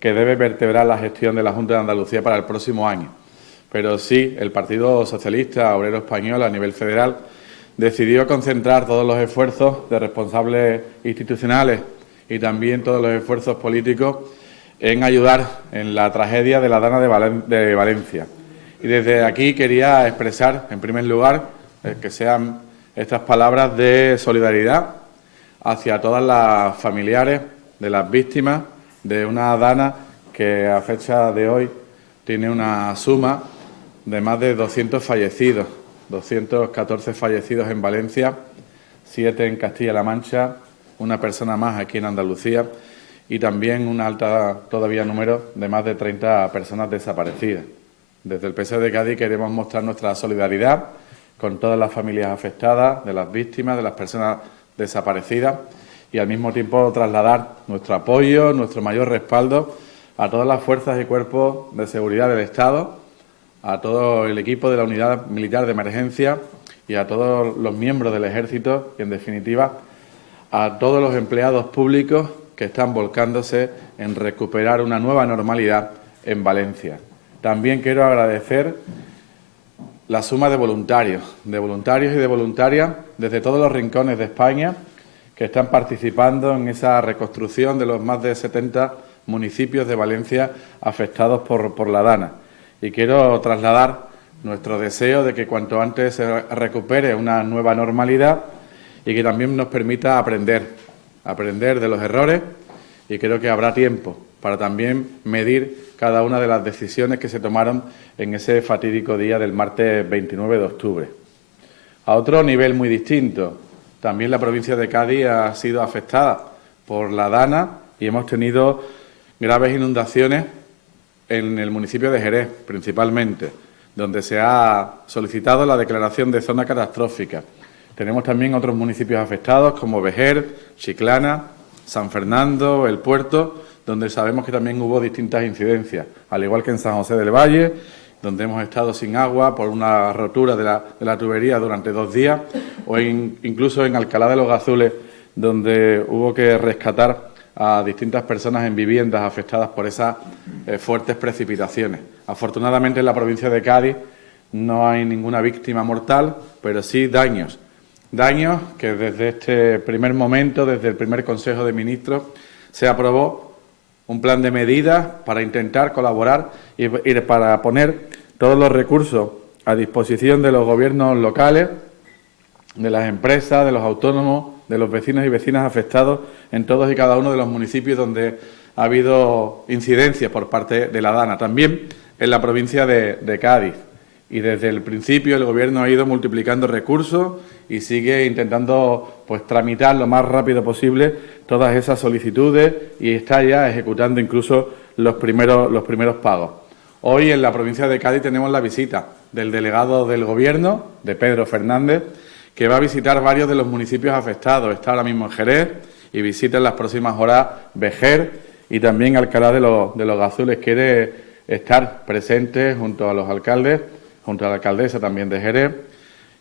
que debe vertebrar la gestión de la Junta de Andalucía para el próximo año. Pero sí, el Partido Socialista Obrero Español a nivel federal decidió concentrar todos los esfuerzos de responsables institucionales y también todos los esfuerzos políticos en ayudar en la tragedia de la Dana de Valencia. Y desde aquí quería expresar, en primer lugar, que sean estas palabras de solidaridad hacia todas las familiares de las víctimas de una Dana que a fecha de hoy tiene una suma de más de 200 fallecidos, 214 fallecidos en Valencia, 7 en Castilla-La Mancha, una persona más aquí en Andalucía y también un alta todavía número de más de 30 personas desaparecidas. Desde el PSOE de Cádiz queremos mostrar nuestra solidaridad con todas las familias afectadas, de las víctimas, de las personas desaparecidas y al mismo tiempo trasladar nuestro apoyo, nuestro mayor respaldo a todas las fuerzas y cuerpos de seguridad del Estado, a todo el equipo de la Unidad Militar de Emergencia y a todos los miembros del Ejército y, en definitiva, a todos los empleados públicos que están volcándose en recuperar una nueva normalidad en Valencia. También quiero agradecer la suma de voluntarios y de voluntarias desde todos los rincones de España que están participando en esa reconstrucción de los más de 70 municipios de Valencia afectados por la Dana. Y quiero trasladar nuestro deseo de que cuanto antes se recupere una nueva normalidad y que también nos permita aprender de los errores, y creo que habrá tiempo para también medir cada una de las decisiones que se tomaron en ese fatídico día del martes 29 de octubre. A otro nivel muy distinto, también la provincia de Cádiz ha sido afectada por la Dana y hemos tenido graves inundaciones en el municipio de Jerez, principalmente, donde se ha solicitado la declaración de zona catastrófica. Tenemos también otros municipios afectados como Vejer, Chiclana, San Fernando, El Puerto, donde sabemos que también hubo distintas incidencias, al igual que en San José del Valle, donde hemos estado sin agua por una rotura de la tubería durante 2 días, o incluso en Alcalá de los Gazules, donde hubo que rescatar a distintas personas en viviendas afectadas por esas fuertes precipitaciones. Afortunadamente, en la provincia de Cádiz no hay ninguna víctima mortal, pero sí daños. Daños que desde este primer momento, desde el primer Consejo de Ministros, se aprobó un plan de medidas para intentar colaborar y para poner todos los recursos a disposición de los gobiernos locales, de las empresas, de los autónomos, de los vecinos y vecinas afectados en todos y cada uno de los municipios donde ha habido incidencias por parte de la Dana, también en la provincia de Cádiz. Y desde el principio el Gobierno ha ido multiplicando recursos y sigue intentando tramitar lo más rápido posible todas esas solicitudes y está ya ejecutando incluso los primeros pagos. Hoy en la provincia de Cádiz tenemos la visita del delegado del Gobierno, de Pedro Fernández, que va a visitar varios de los municipios afectados. Está ahora mismo en Jerez y visita en las próximas horas Vejer y también Alcalá de los Gazules. Quiere estar presente junto a los alcaldes, junto a la alcaldesa también de Jerez,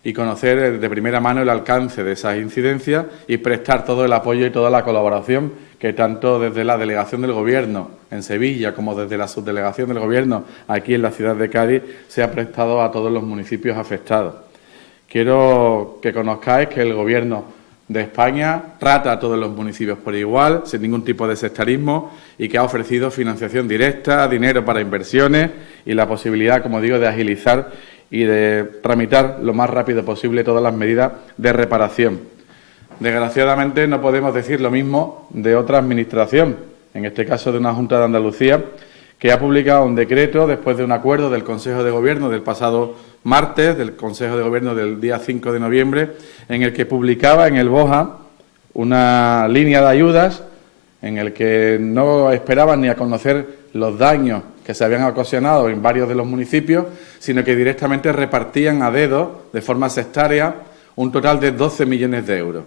y conocer de primera mano el alcance de esas incidencias y prestar todo el apoyo y toda la colaboración que tanto desde la delegación del Gobierno en Sevilla como desde la subdelegación del Gobierno aquí en la ciudad de Cádiz se ha prestado a todos los municipios afectados. Quiero que conozcáis que el Gobierno de España trata a todos los municipios por igual, sin ningún tipo de sectarismo, y que ha ofrecido financiación directa, dinero para inversiones y la posibilidad, como digo, de agilizar y de tramitar lo más rápido posible todas las medidas de reparación. Desgraciadamente no podemos decir lo mismo de otra administración, en este caso de una Junta de Andalucía, que ha publicado un decreto después de un acuerdo del Consejo de Gobierno del pasado martes, del Consejo de Gobierno del día 5 de noviembre, en el que publicaba en el BOJA una línea de ayudas en el que no esperaban ni a conocer los daños que se habían ocasionado en varios de los municipios, sino que directamente repartían a dedo, de forma sectaria, un total de 12 millones de euros.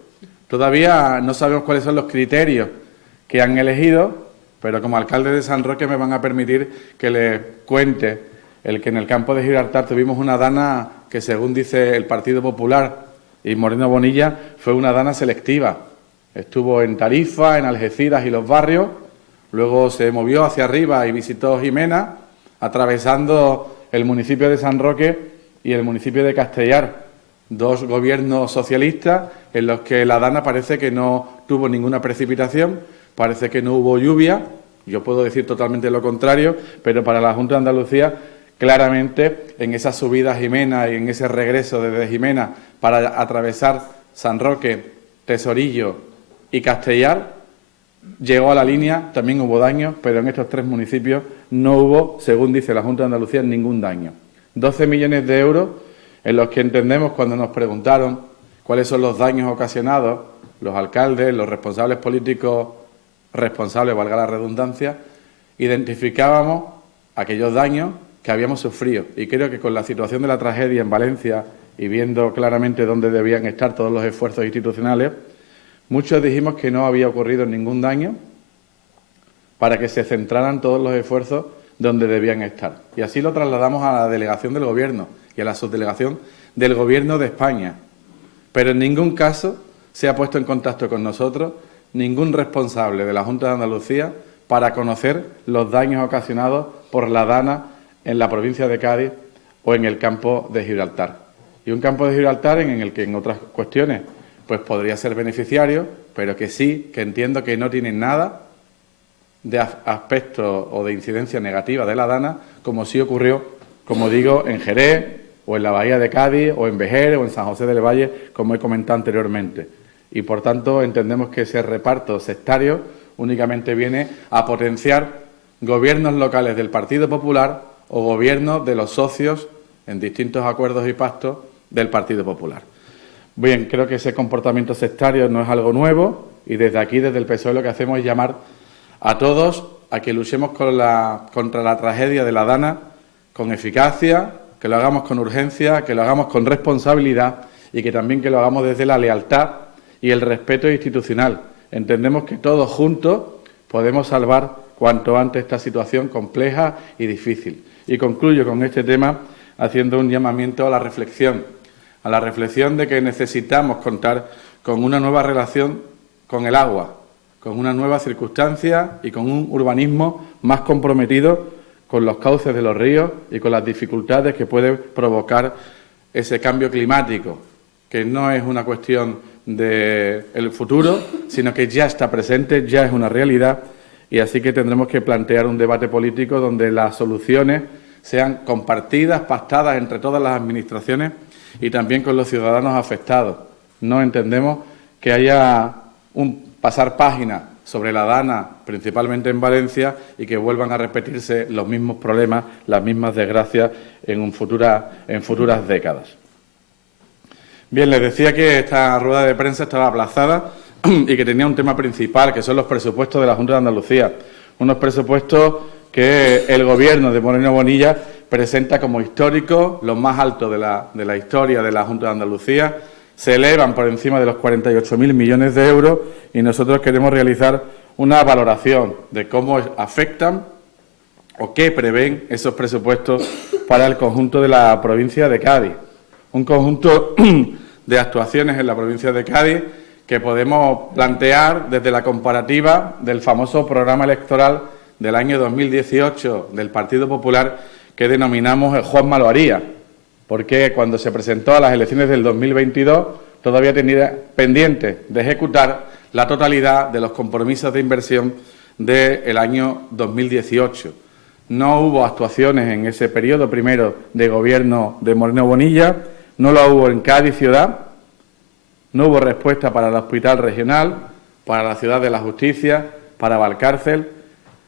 Todavía no sabemos cuáles son los criterios que han elegido, pero como alcalde de San Roque me van a permitir que les cuente el que en el campo de Gibraltar tuvimos una Dana que, según dice el Partido Popular y Moreno Bonilla, fue una Dana selectiva. Estuvo en Tarifa, en Algeciras y los barrios, luego se movió hacia arriba y visitó Jimena, atravesando el municipio de San Roque y el municipio de Castellar, dos gobiernos socialistas en los que la Dana parece que no tuvo ninguna precipitación, parece que no hubo lluvia. Yo puedo decir totalmente lo contrario, pero para la Junta de Andalucía, claramente, en esa subida a Jimena y en ese regreso desde Jimena para atravesar San Roque, Tesorillo y Castellar, llegó a la línea, también hubo daños, pero en estos tres municipios no hubo, según dice la Junta de Andalucía, ningún daño. 12 millones de euros en los que entendemos, cuando nos preguntaron cuáles son los daños ocasionados, los alcaldes, los responsables políticos responsables, valga la redundancia, identificábamos aquellos daños que habíamos sufrido. Y creo que con la situación de la tragedia en Valencia y viendo claramente dónde debían estar todos los esfuerzos institucionales, muchos dijimos que no había ocurrido ningún daño para que se centraran todos los esfuerzos donde debían estar. Y así lo trasladamos a la delegación del Gobierno y a la subdelegación del Gobierno de España. Pero en ningún caso se ha puesto en contacto con nosotros ningún responsable de la Junta de Andalucía para conocer los daños ocasionados por la Dana en la provincia de Cádiz o en el campo de Gibraltar. Y un campo de Gibraltar en el que en otras cuestiones pues podría ser beneficiario, pero que sí, que entiendo que no tienen nada de aspecto o de incidencia negativa de la Dana, como sí ocurrió, como digo, en Jerez o en la Bahía de Cádiz o en Vejer o en San José del Valle, como he comentado anteriormente. Y, por tanto, entendemos que ese reparto sectario únicamente viene a potenciar gobiernos locales del Partido Popular o gobiernos de los socios en distintos acuerdos y pactos del Partido Popular. Bien, creo que ese comportamiento sectario no es algo nuevo y desde aquí, desde el PSOE, lo que hacemos es llamar a todos a que luchemos contra la tragedia de la Dana con eficacia, que lo hagamos con urgencia, que lo hagamos con responsabilidad y que también que lo hagamos desde la lealtad y el respeto institucional. Entendemos que todos juntos podemos salvar cuanto antes esta situación compleja y difícil. Y concluyo con este tema haciendo un llamamiento a la reflexión de que necesitamos contar con una nueva relación con el agua, con una nueva circunstancia y con un urbanismo más comprometido con los cauces de los ríos y con las dificultades que puede provocar ese cambio climático, que no es una cuestión del futuro, sino que ya está presente, ya es una realidad, y así que tendremos que plantear un debate político donde las soluciones sean compartidas, pactadas entre todas las administraciones y también con los ciudadanos afectados. No entendemos que haya un pasar página sobre la Dana, principalmente en Valencia, y que vuelvan a repetirse los mismos problemas, las mismas desgracias en futuras décadas. Bien, les decía que esta rueda de prensa estaba aplazada y que tenía un tema principal, que son los presupuestos de la Junta de Andalucía. Unos presupuestos que el Gobierno de Moreno Bonilla presenta como históricos, los más altos de la historia de la Junta de Andalucía. Se elevan por encima de los 48.000 millones de euros y nosotros queremos realizar una valoración de cómo afectan o qué prevén esos presupuestos para el conjunto de la provincia de Cádiz. Un conjunto de actuaciones en la provincia de Cádiz que podemos plantear desde la comparativa del famoso programa electoral del año 2018 del Partido Popular que denominamos el Juanma lo haría, porque cuando se presentó a las elecciones del 2022 todavía tenía pendiente de ejecutar la totalidad de los compromisos de inversión del año 2018. No hubo actuaciones en ese periodo primero de gobierno de Moreno Bonilla, no lo hubo en Cádiz ciudad, no hubo respuesta para el Hospital Regional, para la Ciudad de la Justicia, para Valcárcel,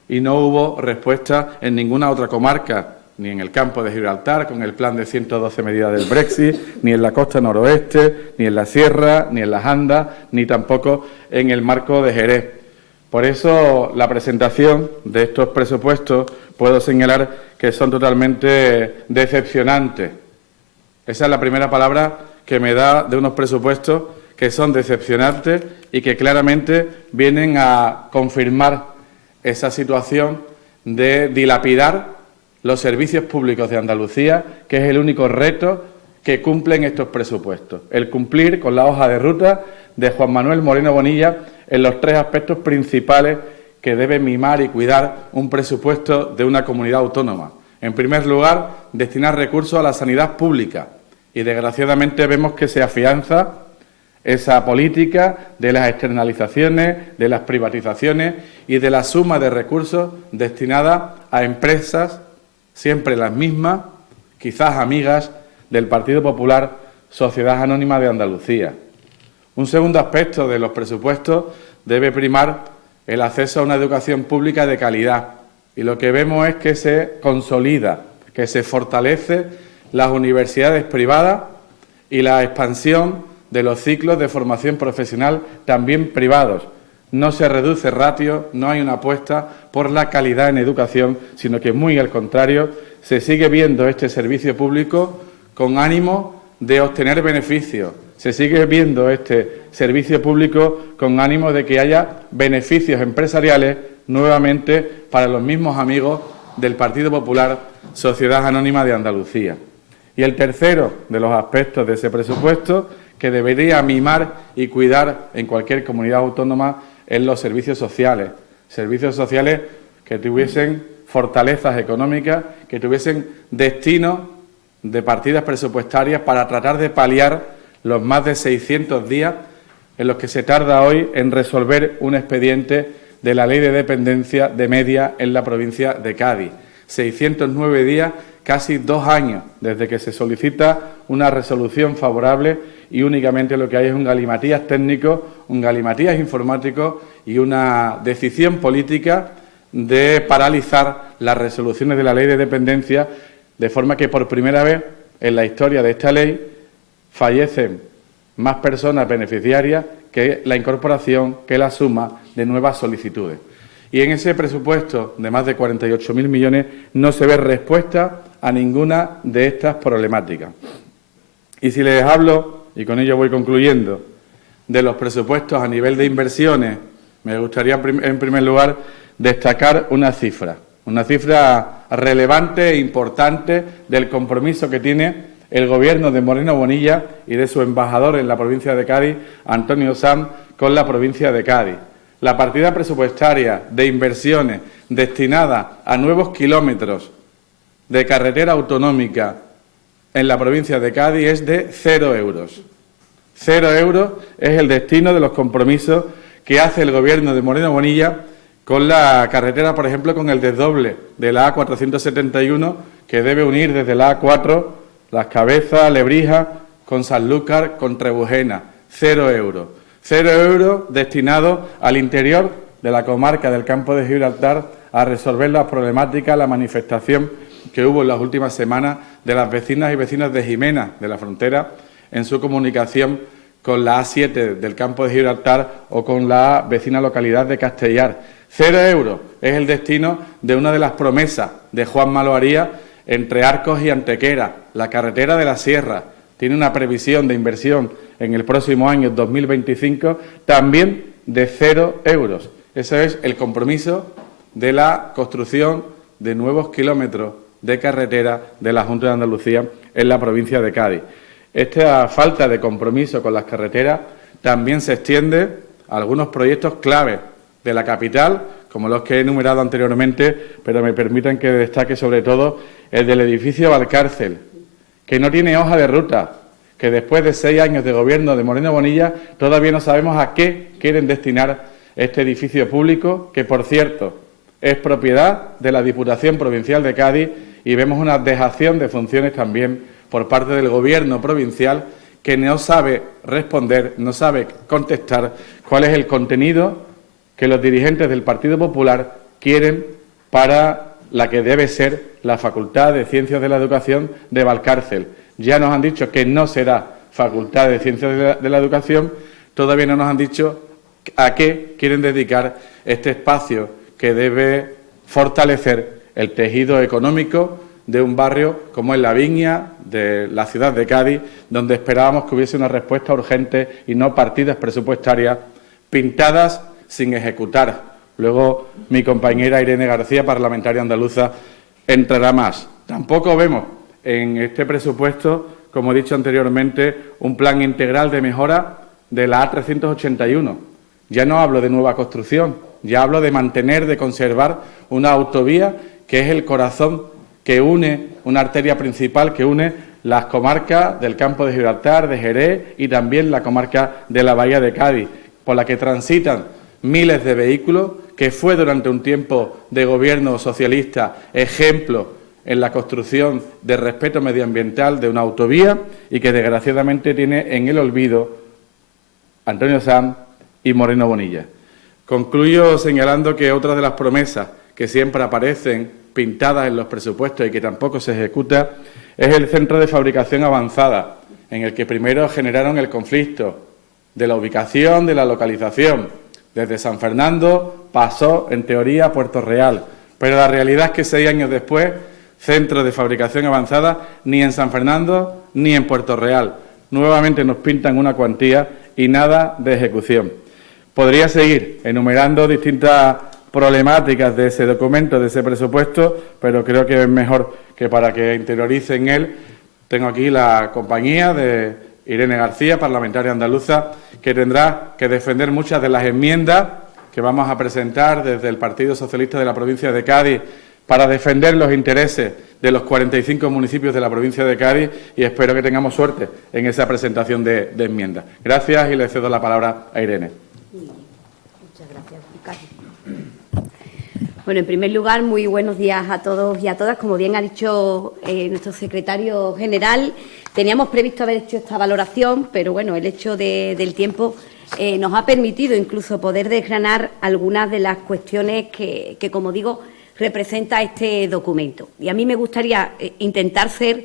y no hubo respuesta en ninguna otra comarca, ni en el campo de Gibraltar, con el plan de 112 medidas del Brexit, ni en la costa noroeste, ni en la sierra, ni en las Andas, ni tampoco en el marco de Jerez. Por eso, la presentación de estos presupuestos puedo señalar que son totalmente decepcionantes. Esa es la primera palabra que me da de unos presupuestos que son decepcionantes y que claramente vienen a confirmar esa situación de dilapidar los servicios públicos de Andalucía, que es el único reto que cumplen estos presupuestos. El cumplir con la hoja de ruta de Juan Manuel Moreno Bonilla en los tres aspectos principales que debe mimar y cuidar un presupuesto de una comunidad autónoma. En primer lugar, destinar recursos a la sanidad pública y, desgraciadamente, vemos que se afianza esa política de las externalizaciones, de las privatizaciones y de la suma de recursos destinada a empresas, siempre las mismas, quizás amigas del Partido Popular, Sociedad Anónima de Andalucía. Un segundo aspecto de los presupuestos debe primar el acceso a una educación pública de calidad. Y lo que vemos es que se consolida, que se fortalece las universidades privadas y la expansión de los ciclos de formación profesional también privados. No se reduce ratio, no hay una apuesta por la calidad en educación, sino que muy al contrario, se sigue viendo este servicio público con ánimo de obtener beneficios. Se sigue viendo este servicio público con ánimo de que haya beneficios empresariales nuevamente para los mismos amigos del Partido Popular, Sociedad Anónima de Andalucía. Y el tercero de los aspectos de ese presupuesto que debería mimar y cuidar en cualquier comunidad autónoma es los servicios sociales que tuviesen fortalezas económicas, que tuviesen destino de partidas presupuestarias para tratar de paliar los más de 600 días en los que se tarda hoy en resolver un expediente de la Ley de Dependencia de media en la provincia de Cádiz. 609 días, casi 2 años desde que se solicita una resolución favorable y únicamente lo que hay es un galimatías técnico, un galimatías informático y una decisión política de paralizar las resoluciones de la Ley de Dependencia, de forma que por primera vez en la historia de esta ley fallecen más personas beneficiarias que la incorporación, que la suma de nuevas solicitudes. Y en ese presupuesto de más de 48.000 millones no se ve respuesta a ninguna de estas problemáticas. Y si les hablo, y con ello voy concluyendo, de los presupuestos a nivel de inversiones, me gustaría en primer lugar destacar una cifra relevante e importante del compromiso que tiene el Gobierno de Moreno Bonilla y de su embajador en la provincia de Cádiz, Antonio Sanz, con la provincia de Cádiz. La partida presupuestaria de inversiones destinada a nuevos kilómetros de carretera autonómica en la provincia de Cádiz es de 0 euros. 0 euros es el destino de los compromisos que hace el Gobierno de Moreno Bonilla con la carretera, por ejemplo, con el desdoble de la A471, que debe unir desde la A4 Las Cabezas, Lebrija, con Sanlúcar, con Trebujena. 0 euros. 0 euros destinados al interior de la comarca del Campo de Gibraltar a resolver las problemáticas, la manifestación que hubo en las últimas semanas de las vecinas y vecinos de Jimena, de la frontera, en su comunicación con la A7 del Campo de Gibraltar o con la vecina localidad de Castellar. 0 euros es el destino de una de las promesas de Juan Maloaría entre Arcos y Antequera, la carretera de la Sierra. Tiene una previsión de inversión en el próximo año 2025 también de 0 euros. Ese es el compromiso de la construcción de nuevos kilómetros de carretera de la Junta de Andalucía en la provincia de Cádiz. Esta falta de compromiso con las carreteras también se extiende a algunos proyectos clave de la capital, como los que he enumerado anteriormente, pero me permitan que destaque sobre todo el del edificio Valcárcel, que no tiene hoja de ruta, que después de 6 años de gobierno de Moreno Bonilla todavía no sabemos a qué quieren destinar este edificio público, que por cierto es propiedad de la Diputación Provincial de Cádiz, y vemos una dejación de funciones también por parte del Gobierno provincial, que no sabe responder, no sabe contestar cuál es el contenido que los dirigentes del Partido Popular quieren para la que debe ser la Facultad de Ciencias de la Educación de Valcárcel. Ya nos han dicho que no será Facultad de Ciencias de la Educación, todavía no nos han dicho a qué quieren dedicar este espacio que debe fortalecer el tejido económico de un barrio como es La Viña, de la ciudad de Cádiz, donde esperábamos que hubiese una respuesta urgente y no partidas presupuestarias pintadas sin ejecutar. Luego mi compañera Irene García, parlamentaria andaluza, entrará más. Tampoco vemos en este presupuesto, como he dicho anteriormente, un plan integral de mejora de la A381. Ya no hablo de nueva construcción, Ya hablo de mantener, de conservar una autovía que es el corazón que une, una arteria principal que une las comarcas del Campo de Gibraltar, de Jerez y también la comarca de la Bahía de Cádiz, por la que transitan miles de vehículos, que fue durante un tiempo de gobierno socialista ejemplo en la construcción de respeto medioambiental de una autovía y que desgraciadamente tiene en el olvido Antonio Sanz y Moreno Bonilla. Concluyo señalando que otra de las promesas que siempre aparecen pintadas en los presupuestos y que tampoco se ejecuta es el centro de fabricación avanzada, en el que primero generaron el conflicto de la ubicación, de la localización. Desde San Fernando pasó, en teoría, a Puerto Real, pero la realidad es que 6 años después, centro de fabricación avanzada ni en San Fernando ni en Puerto Real. Nuevamente nos pintan una cuantía y nada de ejecución. Podría seguir enumerando distintas problemáticas de ese documento, de ese presupuesto, pero creo que es mejor que para que interioricen él, tengo aquí la compañía de Irene García, parlamentaria andaluza, que tendrá que defender muchas de las enmiendas que vamos a presentar desde el Partido Socialista de la provincia de Cádiz para defender los intereses de los 45 municipios de la provincia de Cádiz y espero que tengamos suerte en esa presentación de enmiendas. Gracias y le cedo la palabra a Irene. Muchas gracias, Ricardo. Bueno, en primer lugar, muy buenos días a todos y a todas. Como bien ha dicho nuestro secretario general, teníamos previsto haber hecho esta valoración, pero bueno, el hecho del tiempo nos ha permitido incluso poder desgranar algunas de las cuestiones que como digo, representa este documento. Y a mí me gustaría intentar ser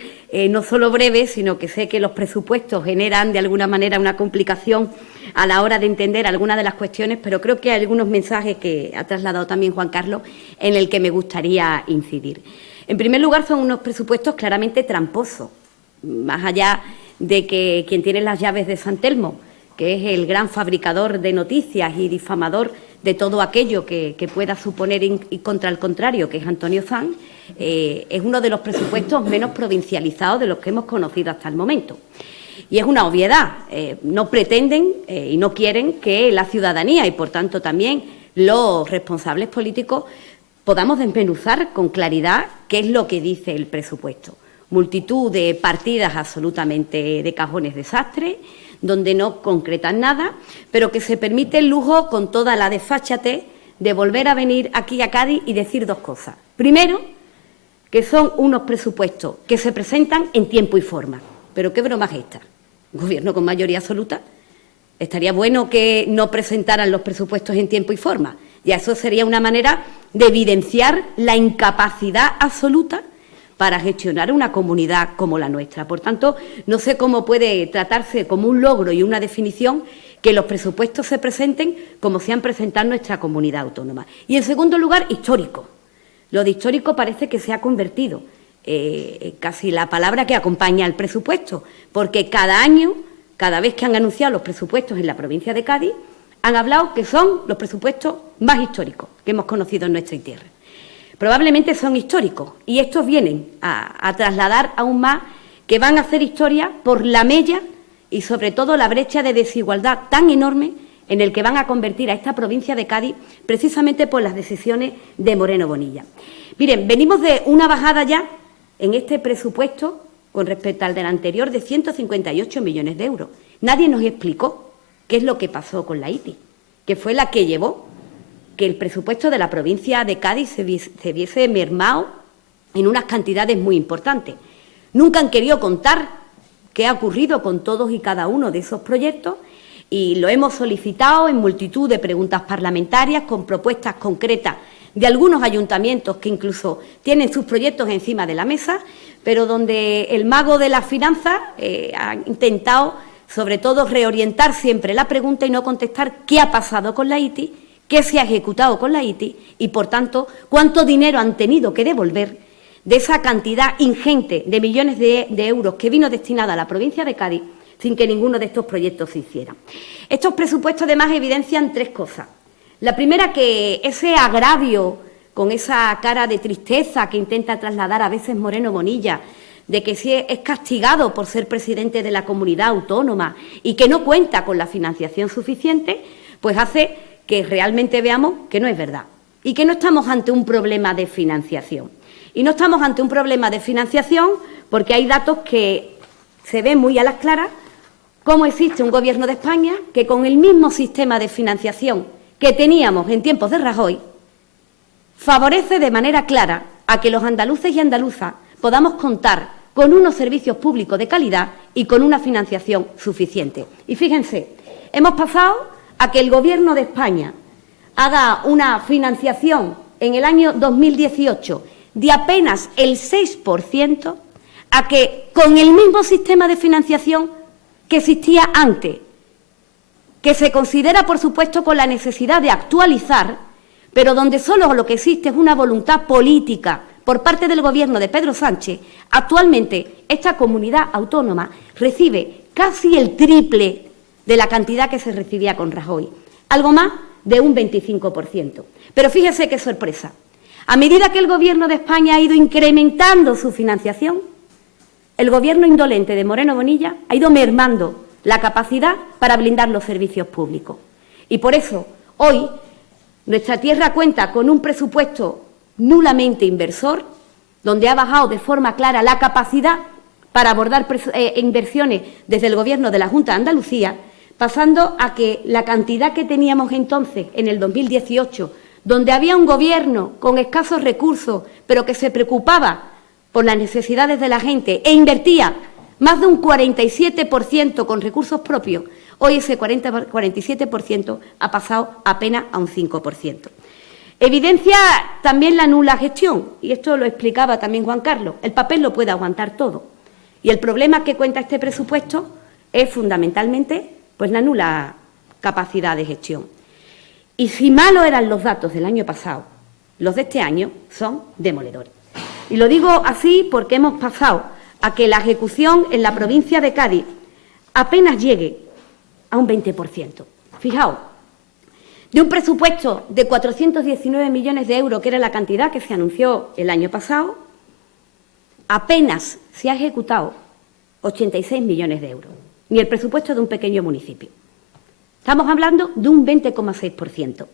no solo breve, sino que sé que los presupuestos generan de alguna manera una complicación a la hora de entender algunas de las cuestiones, pero creo que hay algunos mensajes que ha trasladado también Juan Carlos en el que me gustaría incidir. En primer lugar, son unos presupuestos claramente tramposos, más allá de que quien tiene las llaves de San Telmo, que es el gran fabricador de noticias y difamador de todo aquello que pueda suponer contra el contrario, que es Antonio Sanz, es uno de los presupuestos menos provincializados de los que hemos conocido hasta el momento. Y es una obviedad, no pretenden y no quieren que la ciudadanía y, por tanto, también los responsables políticos podamos desmenuzar con claridad qué es lo que dice el presupuesto. Multitud de partidas absolutamente de cajones desastres, donde no concretan nada, pero que se permite el lujo, con toda la desfachatez, de volver a venir aquí a Cádiz y decir dos cosas. Primero, que son unos presupuestos que se presentan en tiempo y forma. ¿Pero qué broma es esta? ¿Gobierno con mayoría absoluta? Estaría bueno que no presentaran los presupuestos en tiempo y forma. Ya eso sería una manera de evidenciar la incapacidad absoluta para gestionar una comunidad como la nuestra. Por tanto, no sé cómo puede tratarse como un logro y una definición que los presupuestos se presenten como se han presentado en nuestra comunidad autónoma. Y, en segundo lugar, histórico. Lo de histórico parece que se ha convertido casi la palabra que acompaña al presupuesto, porque cada año, cada vez que han anunciado los presupuestos en la provincia de Cádiz, han hablado que son los presupuestos más históricos que hemos conocido en nuestra tierra. Probablemente son históricos y estos vienen a trasladar aún más que van a hacer historia por la mella y sobre todo la brecha de desigualdad tan enorme en el que van a convertir a esta provincia de Cádiz precisamente por las decisiones de Moreno Bonilla. Miren, venimos de una bajada ya en este presupuesto con respecto al del anterior de 158 millones de euros. Nadie nos explicó qué es lo que pasó con la ITI, que fue la que llevó que el presupuesto de la provincia de Cádiz se viese mermado en unas cantidades muy importantes. Nunca han querido contar qué ha ocurrido con todos y cada uno de esos proyectos y lo hemos solicitado en multitud de preguntas parlamentarias con propuestas concretas de algunos ayuntamientos que incluso tienen sus proyectos encima de la mesa, pero donde el mago de las finanzas ha intentado, sobre todo, reorientar siempre la pregunta y no contestar qué ha pasado con la ITI, qué se ha ejecutado con la ITI y, por tanto, cuánto dinero han tenido que devolver de esa cantidad ingente de millones de euros que vino destinada a la provincia de Cádiz sin que ninguno de estos proyectos se hiciera. Estos presupuestos, además, evidencian tres cosas. La primera, que ese agravio, con esa cara de tristeza que intenta trasladar a veces Moreno Bonilla, de que si es castigado por ser presidente de la comunidad autónoma y que no cuenta con la financiación suficiente, pues hace que realmente veamos que no es verdad y que no estamos ante un problema de financiación. Y no estamos ante un problema de financiación porque hay datos que se ven muy a las claras cómo existe un Gobierno de España que con el mismo sistema de financiación que teníamos en tiempos de Rajoy favorece de manera clara a que los andaluces y andaluzas podamos contar con unos servicios públicos de calidad y con una financiación suficiente. Y fíjense, hemos pasado a que el Gobierno de España haga una financiación en el año 2018 de apenas el 6%, a que con el mismo sistema de financiación que existía antes, que se considera, por supuesto, con la necesidad de actualizar, pero donde solo lo que existe es una voluntad política por parte del Gobierno de Pedro Sánchez, actualmente esta comunidad autónoma recibe casi el triple de la cantidad que se recibía con Rajoy, algo más de un 25%. Pero fíjese qué sorpresa. A medida que el Gobierno de España ha ido incrementando su financiación, el Gobierno indolente de Moreno Bonilla ha ido mermando la capacidad para blindar los servicios públicos. Y por eso, hoy, nuestra tierra cuenta con un presupuesto nulamente inversor, donde ha bajado de forma clara la capacidad para abordar inversiones desde el Gobierno de la Junta de Andalucía, pasando a que la cantidad que teníamos entonces, en el 2018, donde había un Gobierno con escasos recursos, pero que se preocupaba por las necesidades de la gente e invertía más de un 47% con recursos propios, hoy ese 47% ha pasado apenas a un 5%. Evidencia también la nula gestión, y esto lo explicaba también Juan Carlos, el papel lo puede aguantar todo. Y el problema que cuenta este presupuesto es fundamentalmente pues, la nula capacidad de gestión. Y si malos eran los datos del año pasado, los de este año son demoledores. Y lo digo así porque hemos pasado a que la ejecución en la provincia de Cádiz apenas llegue a un 20%. Fijaos, de un presupuesto de 419 millones de euros, que era la cantidad que se anunció el año pasado, apenas se ha ejecutado 86 millones de euros, ni el presupuesto de un pequeño municipio. Estamos hablando de un 20,6%.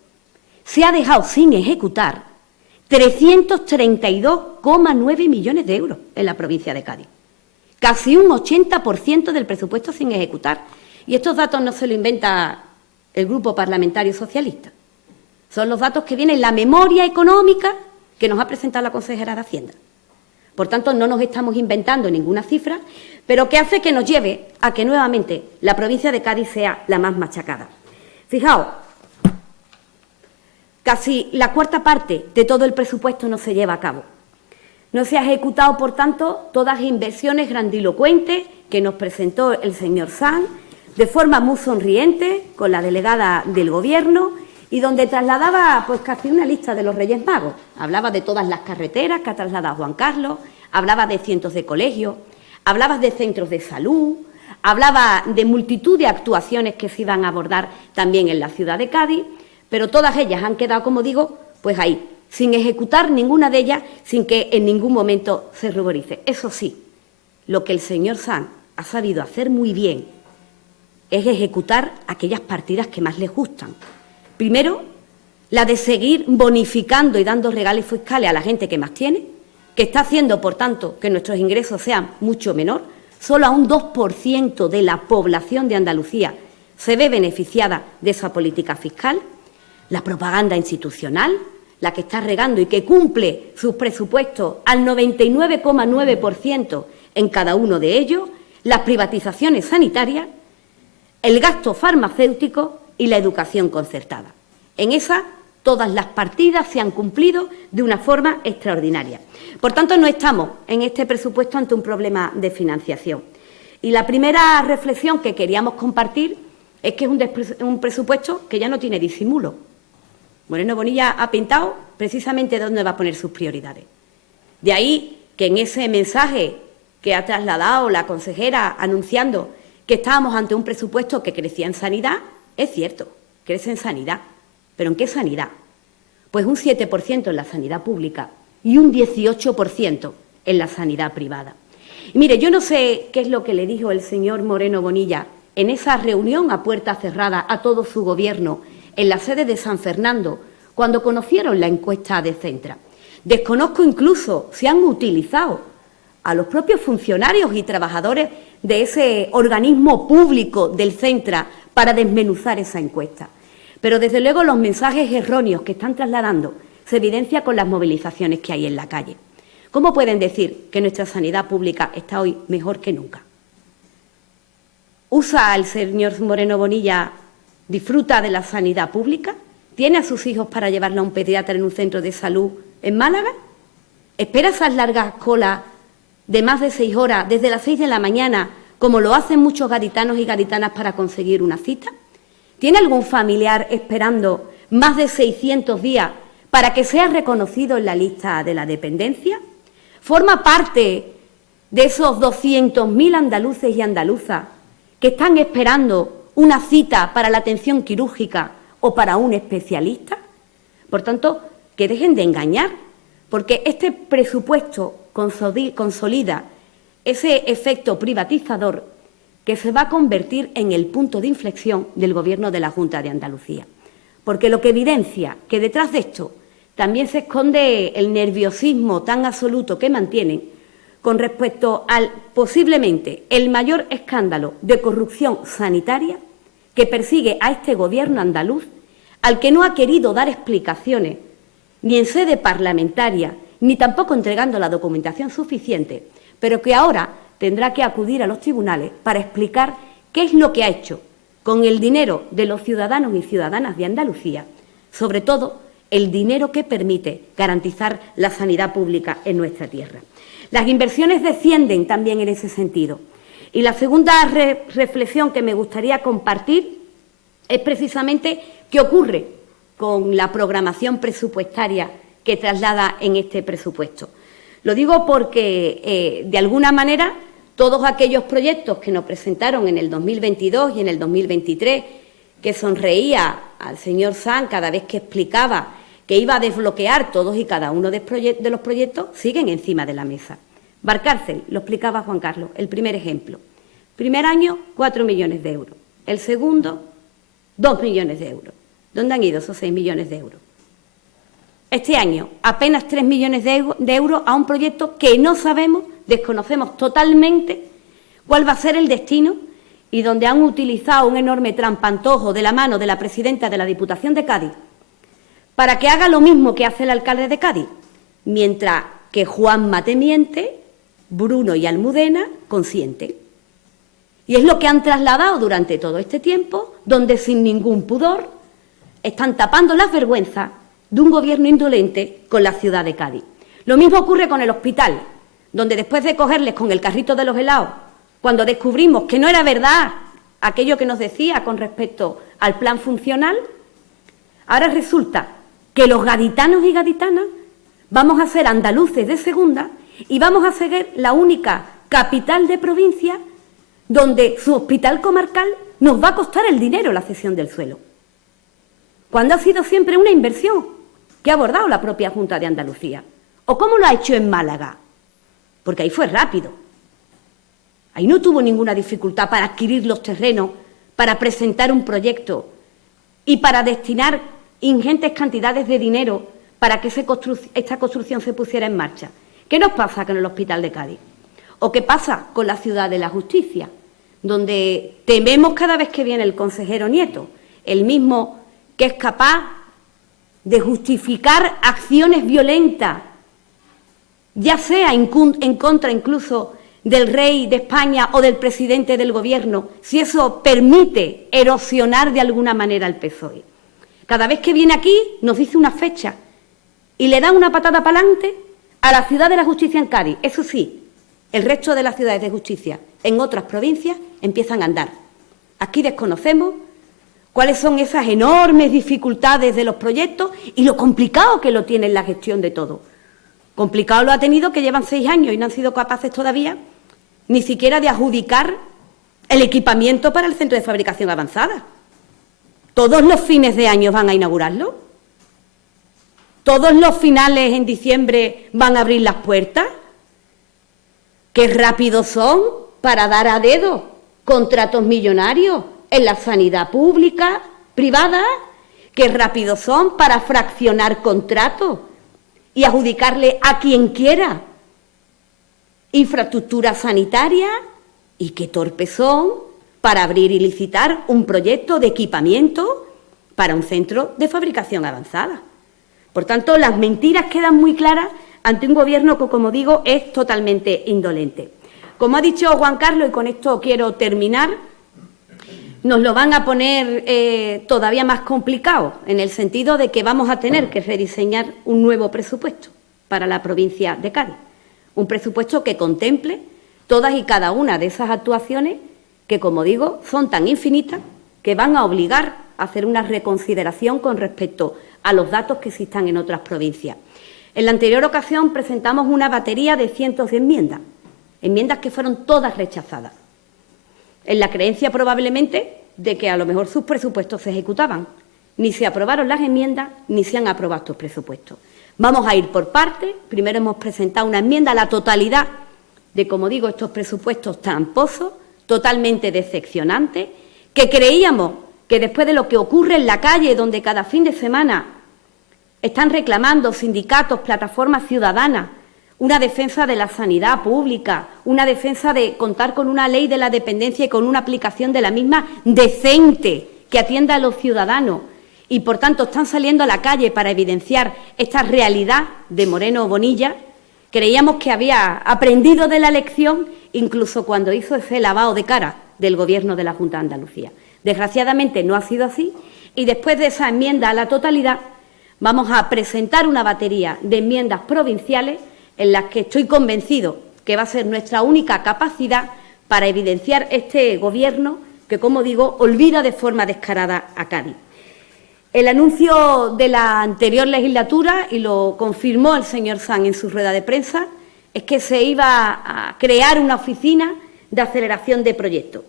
Se ha dejado sin ejecutar 332,9 millones de euros en la provincia de Cádiz. Casi un 80% del presupuesto sin ejecutar. Y estos datos no se lo inventa el Grupo Parlamentario Socialista. Son los datos que vienen en la memoria económica que nos ha presentado la consejera de Hacienda. Por tanto, no nos estamos inventando ninguna cifra, pero que hace que nos lleve a que nuevamente la provincia de Cádiz sea la más machacada. Fijaos, casi la cuarta parte de todo el presupuesto no se lleva a cabo. No se ha ejecutado, por tanto, todas las inversiones grandilocuentes que nos presentó el señor Sanz, de forma muy sonriente, con la delegada del Gobierno, y donde trasladaba pues casi una lista de los Reyes Magos. Hablaba de todas las carreteras que ha trasladado Juan Carlos, hablaba de cientos de colegios, hablaba de centros de salud, hablaba de multitud de actuaciones que se iban a abordar también en la ciudad de Cádiz, pero todas ellas han quedado, como digo, pues ahí, sin ejecutar ninguna de ellas, sin que en ningún momento se ruborice. Eso sí, lo que el señor Sanz ha sabido hacer muy bien es ejecutar aquellas partidas que más les gustan. Primero, la de seguir bonificando y dando regalos fiscales a la gente que más tiene, que está haciendo, por tanto, que nuestros ingresos sean mucho menor. Solo a un 2% de la población de Andalucía se ve beneficiada de esa política fiscal. La propaganda institucional, la que está regando y que cumple sus presupuestos al 99,9% en cada uno de ellos, las privatizaciones sanitarias, el gasto farmacéutico y la educación concertada. En esa, todas las partidas se han cumplido de una forma extraordinaria. Por tanto, no estamos en este presupuesto ante un problema de financiación. Y la primera reflexión que queríamos compartir es que es un presupuesto que ya no tiene disimulo. Moreno Bonilla ha pintado precisamente dónde va a poner sus prioridades. De ahí que en ese mensaje que ha trasladado la consejera anunciando que estábamos ante un presupuesto que crecía en sanidad, es cierto, crece en sanidad. ¿Pero en qué sanidad? Pues un 7% en la sanidad pública y un 18% en la sanidad privada. Y mire, yo no sé qué es lo que le dijo el señor Moreno Bonilla en esa reunión a puerta cerrada a todo su Gobierno en la sede de San Fernando cuando conocieron la encuesta de Centra. Desconozco incluso si han utilizado a los propios funcionarios y trabajadores de ese organismo público del Centra para desmenuzar esa encuesta. Pero, desde luego, los mensajes erróneos que están trasladando se evidencian con las movilizaciones que hay en la calle. ¿Cómo pueden decir que nuestra sanidad pública está hoy mejor que nunca? ¿Usa el señor Moreno Bonilla, disfruta de la sanidad pública? ¿Tiene a sus hijos para llevarlo a un pediatra en un centro de salud en Málaga? ¿Espera esas largas colas de más de 6 horas desde las 6 de la mañana, como lo hacen muchos gaditanos y gaditanas para conseguir una cita? ¿Tiene algún familiar esperando más de 600 días para que sea reconocido en la lista de la dependencia? ¿Forma parte de esos 200.000 andaluces y andaluzas que están esperando una cita para la atención quirúrgica o para un especialista? Por tanto, que dejen de engañar, porque este presupuesto consolida ese efecto privatizador que se va a convertir en el punto de inflexión del Gobierno de la Junta de Andalucía. Porque lo que evidencia que detrás de esto también se esconde el nerviosismo tan absoluto que mantienen con respecto al posiblemente el mayor escándalo de corrupción sanitaria que persigue a este Gobierno andaluz, al que no ha querido dar explicaciones ni en sede parlamentaria, ni tampoco entregando la documentación suficiente, pero que ahora tendrá que acudir a los tribunales para explicar qué es lo que ha hecho con el dinero de los ciudadanos y ciudadanas de Andalucía, sobre todo el dinero que permite garantizar la sanidad pública en nuestra tierra. Las inversiones descienden también en ese sentido. Y la segunda reflexión que me gustaría compartir es precisamente qué ocurre con la programación presupuestaria que traslada en este presupuesto. Lo digo porque, de alguna manera, todos aquellos proyectos que nos presentaron en el 2022 y en el 2023, que sonreía al señor Sanz cada vez que explicaba que iba a desbloquear todos y cada uno de los proyectos, siguen encima de la mesa. Barcárcel, lo explicaba Juan Carlos, el primer ejemplo. Primer año, 4 millones de euros. El segundo, 2 millones de euros. ¿Dónde han ido esos 6 millones de euros? Este año, apenas 3 millones de euros a un proyecto que no sabemos, desconocemos totalmente cuál va a ser el destino y donde han utilizado un enorme trampantojo de la mano de la presidenta de la Diputación de Cádiz para que haga lo mismo que hace el alcalde de Cádiz, mientras que Juan Mate miente, Bruno y Almudena consienten. Y es lo que han trasladado durante todo este tiempo, donde sin ningún pudor están tapando las vergüenzas de un gobierno indolente con la ciudad de Cádiz. Lo mismo ocurre con el hospital, donde después de cogerles con el carrito de los helados, cuando descubrimos que no era verdad aquello que nos decía con respecto al plan funcional, ahora resulta que los gaditanos y gaditanas vamos a ser andaluces de segunda y vamos a ser la única capital de provincia donde su hospital comarcal nos va a costar el dinero la cesión del suelo, cuando ha sido siempre una inversión que ha abordado la propia Junta de Andalucía. ¿O cómo lo ha hecho en Málaga? Porque ahí fue rápido. Ahí no tuvo ninguna dificultad para adquirir los terrenos, para presentar un proyecto y para destinar ingentes cantidades de dinero para que esta construcción se pusiera en marcha. ¿Qué nos pasa con el Hospital de Cádiz? ¿O qué pasa con la Ciudad de la Justicia, donde tememos cada vez que viene el consejero Nieto, el mismo que es capaz de justificar acciones violentas, ya sea en contra incluso del rey de España o del presidente del Gobierno, si eso permite erosionar de alguna manera al PSOE? Cada vez que viene aquí nos dice una fecha y le da una patada para adelante a la Ciudad de la Justicia en Cádiz. Eso sí, el resto de las ciudades de justicia en otras provincias empiezan a andar. Aquí desconocemos cuáles son esas enormes dificultades de los proyectos y lo complicado que lo tiene la gestión de todo. Complicado lo ha tenido que llevan 6 años y no han sido capaces todavía ni siquiera de adjudicar el equipamiento para el centro de fabricación avanzada. ¿Todos los fines de año van a inaugurarlo? ¿Todos los finales en diciembre van a abrir las puertas? ¡Qué rápidos son para dar a dedo contratos millonarios en la sanidad pública, privada! qué rápidos son para fraccionar contratos y adjudicarle a quien quiera. Infraestructura sanitaria, y qué torpes son para abrir y licitar un proyecto de equipamiento para un centro de fabricación avanzada. Por tanto, las mentiras quedan muy claras ante un Gobierno que, como digo, es totalmente indolente. Como ha dicho Juan Carlos, y con esto quiero terminar, nos lo van a poner todavía más complicado, en el sentido de que vamos a tener que rediseñar un nuevo presupuesto para la provincia de Cádiz. Un presupuesto que contemple todas y cada una de esas actuaciones que, como digo, son tan infinitas que van a obligar a hacer una reconsideración con respecto a los datos que existan en otras provincias. En la anterior ocasión presentamos una batería de cientos de enmiendas que fueron todas rechazadas, en la creencia probablemente de que a lo mejor sus presupuestos se ejecutaban. Ni se aprobaron las enmiendas, ni se han aprobado estos presupuestos. Vamos a ir por partes. Primero hemos presentado una enmienda a la totalidad de, como digo, estos presupuestos tramposos, totalmente decepcionantes, que creíamos que después de lo que ocurre en la calle, donde cada fin de semana están reclamando sindicatos, plataformas ciudadanas, una defensa de la sanidad pública, una defensa de contar con una ley de la dependencia y con una aplicación de la misma decente, que atienda a los ciudadanos, y por tanto están saliendo a la calle para evidenciar esta realidad de Moreno Bonilla, creíamos que había aprendido de la lección incluso cuando hizo ese lavado de cara del Gobierno de la Junta de Andalucía. Desgraciadamente no ha sido así, y después de esa enmienda a la totalidad vamos a presentar una batería de enmiendas provinciales en las que estoy convencido que va a ser nuestra única capacidad para evidenciar este Gobierno que, como digo, olvida de forma descarada a Cádiz. El anuncio de la anterior legislatura, y lo confirmó el señor Sanz en su rueda de prensa, es que se iba a crear una oficina de aceleración de proyectos.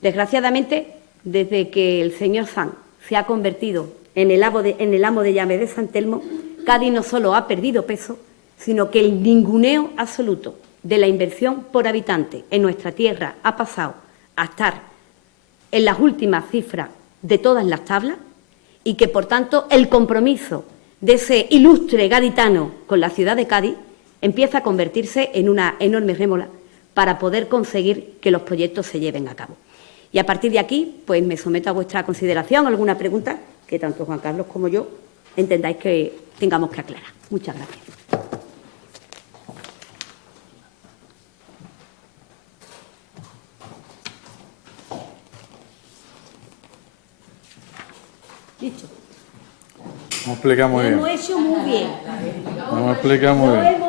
Desgraciadamente, desde que el señor Sanz se ha convertido en el amo de llave de San Telmo, Cádiz no solo ha perdido peso, sino que el ninguneo absoluto de la inversión por habitante en nuestra tierra ha pasado a estar en las últimas cifras de todas las tablas, y que, por tanto, el compromiso de ese ilustre gaditano con la ciudad de Cádiz empieza a convertirse en una enorme rémora para poder conseguir que los proyectos se lleven a cabo. Y a partir de aquí, pues me someto a vuestra consideración alguna pregunta que tanto Juan Carlos como yo entendáis que tengamos que aclarar. Muchas gracias. Dicho. Lo hemos explicado muy bien. Lo hemos hecho muy bien. Lo hemos explicado muy bien.